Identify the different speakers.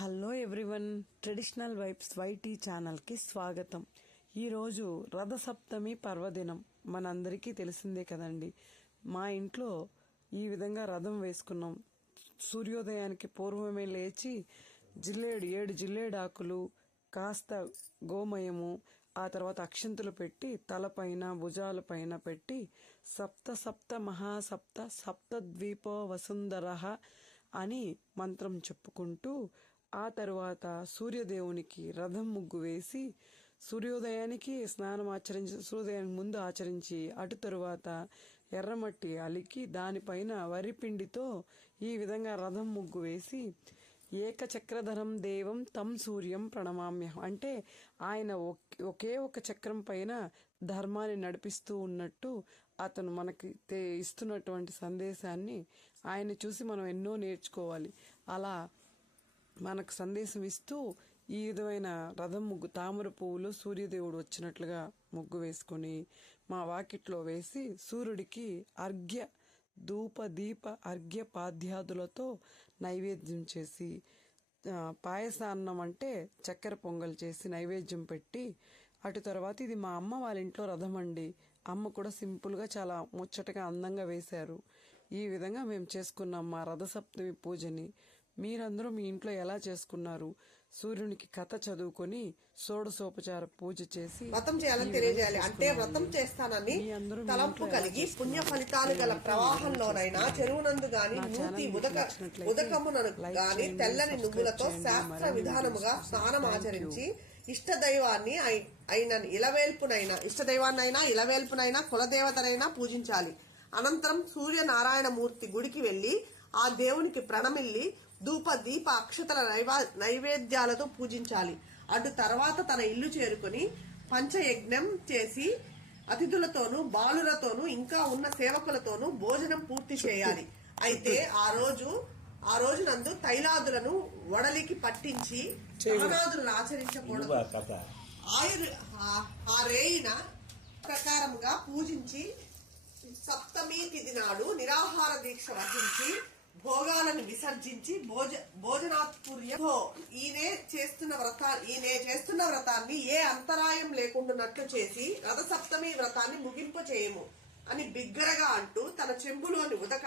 Speaker 1: Hello everyone. Traditional vibes YT ఛానల్కి స్వాగతం. ఈరోజు రథసప్తమి పర్వదినం. మనందరికీ తెలిసిందే కదండి. మా ఇంట్లో ఈ విధంగా రథం వేసుకున్నాం. సూర్యోదయానికి పూర్వమే లేచి జిల్లేడు ఏడు జిల్లేడు ఆకులు కాస్త గోమయము ఆ తర్వాత అక్షంతులు పెట్టి తలపైన భుజాలపైన పెట్టి సప్త సప్త మహాసప్త సప్త ద్వీపో వసుంధర అని మంత్రం చెప్పుకుంటూ ఆ తరువాత సూర్యదేవునికి రథం ముగ్గు వేసి సూర్యోదయానికి స్నానం ఆచరించి సూర్యోదయానికి ముందు ఆచరించి అటు తరువాత ఎర్రమట్టి అలికి దానిపైన వరిపిండితో ఈ విధంగా రథం ముగ్గు వేసి ఏకచక్రధరం దేవం తం సూర్యం ప్రణమామ్యం అంటే ఆయన ఒక్- ఒకే ఒక చక్రం పైన ధర్మాన్ని నడిపిస్తూ ఉన్నట్టు అతను మనకి ఇస్తున్నటువంటి సందేశాన్ని ఆయన చూసి మనం ఎన్నో నేర్చుకోవాలి. అలా మనకు సందేశం ఇస్తూ ఈ విధమైన రథం ముగ్గు తామర పువ్వులు సూర్యదేవుడు వచ్చినట్లుగా ముగ్గు వేసుకొని మా వాకిట్లో వేసి సూర్యుడికి అర్ఘ్య ధూప దీప అర్ఘ్య పాద్యాదులతో నైవేద్యం చేసి పాయసాన్నం అంటే చక్కెర పొంగల్ చేసి నైవేద్యం పెట్టి అటు తర్వాత ఇది మా అమ్మ వాళ్ళ ఇంట్లో రథం అండి. అమ్మ కూడా సింపుల్గా చాలా ముచ్చటగా అందంగా వేశారు. ఈ విధంగా మేము చేసుకున్నాం మా రథసప్తమి పూజని. మీరందరూ మీ ఇంట్లో ఎలా చేసుకున్నారు? సూర్యునికి కథ చదువుకొని షోడశోపచార పూజ చేసి
Speaker 2: వ్రతం చేయాలని తెలియజేయాలి. అంటే వ్రతం చేస్తానని తలంపు కలిగి పుణ్య ఫలితాలు గల ప్రవాహంలోనైనా చెరువునందు గాని నూతి ఉదక ఉదకమునను గాని తెల్లని నువ్వులతో శాస్త్ర విధానముగా స్నానం ఆచరించి ఇష్ట దైవాన్ని అయి- అయిన ఇలవేల్పునైనా ఇష్ట దైవాన్నైనా ఇలవేల్పునైనా కులదేవతనైనా పూజించాలి. అనంతరం సూర్యనారాయణ మూర్తి గుడికి వెళ్ళి ఆ దేవునికి ప్రణమిల్లి ధూప దీప అక్షతల నైవా- నైవేద్యాలతో పూజించాలి. అటు తర్వాత తన ఇల్లు చేరుకుని పంచయజ్ఞం చేసి అతిథులతోనూ బాలులతోనూ ఇంకా ఉన్న సేవకులతోనూ భోజనం పూర్తి చేయాలి. అయితే ఆ రోజు ఆ రోజు నందు తైలాదులను వడలికి పట్టించి స్నానాదులను ఆచరించకూడదు. ఆయుర్ ఆ- రేయిన ప్రకారంగా పూజించి సప్తమి తిథి నాడు నిరాహార దీక్ష వహించి భోగాలను విసర్జించి భోజ భోజనాత్పుర్యం. ఈయనే చేస్తున్న వ్రతా ఈయనే చేస్తున్న వ్రతాన్ని ఏ అంతరాయం లేకుండానట్లు చేసి రథసప్తమి వ్రతాన్ని ముగింపు చేయము అని బిగ్గరగా అంటూ తన చెంబులోని ఉదక